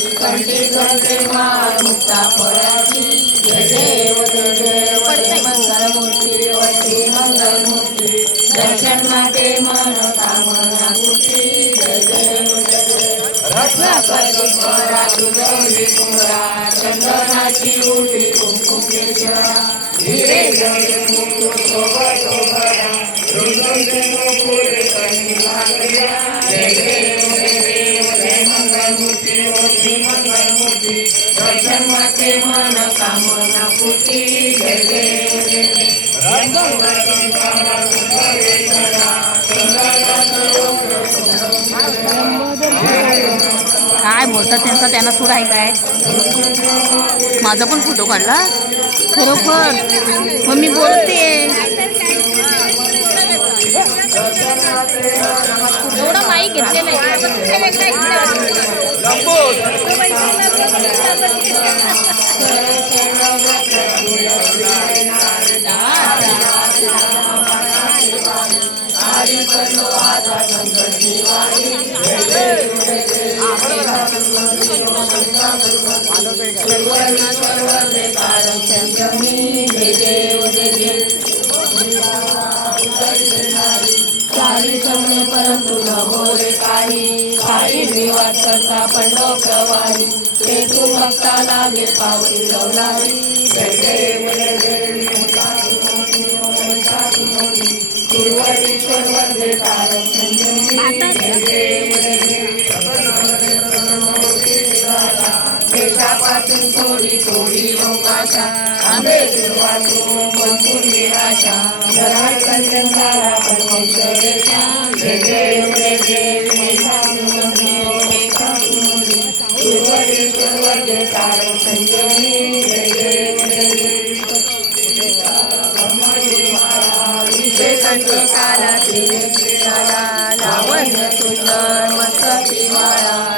कंठी माळ मुक्ता फळाची जय देव जय देव मंगलमूर्ती वरती मंगलमूर्ती. दर्शन माते मन कामना पूर्ती जय देव जय देव. रत्नाकरी करा तुझवली कुंभरा चंदनाची उठी कुंकुम केशरा हिरे जळे मुकुट बरा रुंदुंदे मुकुट कणी मन कामना काय बोलतात त्यांचा? त्यांना सुरू आहे काय? माझा पण फोटो काढला. खरोखर. मग मी बोलते. एवढा माईक घेतलेला संयमी परंतु न बोले काही काही विवाद करता पंडो प्रवाही ते तू भक्ता लागे पावली लवलावी जय देव जय देव गुरुवरीश्वर वंदे तारक संयमी जय देव जय देव देशापासून थोडी थोडी लोकाशा आंबे सुरुवातून पंचून निराशा. घरात कंचनकारा परमेश्वरेशा जय जय जय जय काला लावण्य सुंदर मस्तकी माळा.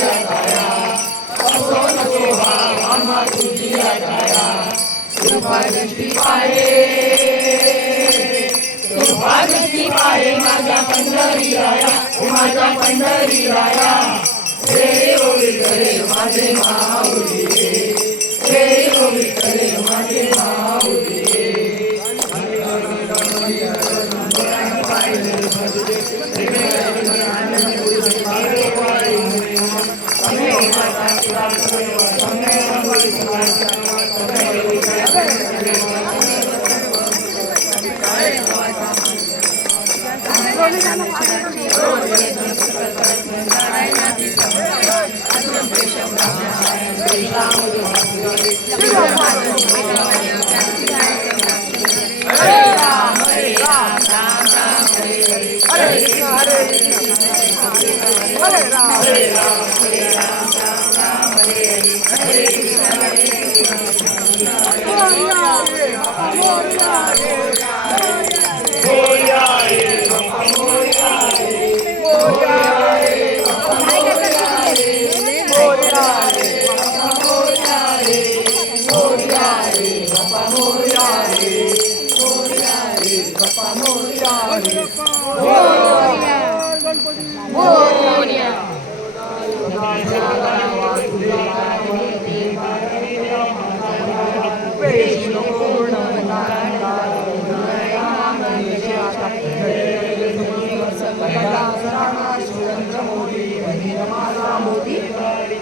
तुझी काया असो नको पाहे माझ्या पंढरी राया माझ्या पंढरी राया रे माझे मा हरे राम हरे राम हरे राम राम राम हरे हरे Whoa!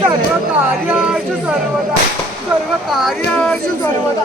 सर्व कार्याशु सर्वदा सर्व कार्याशु सर्वदा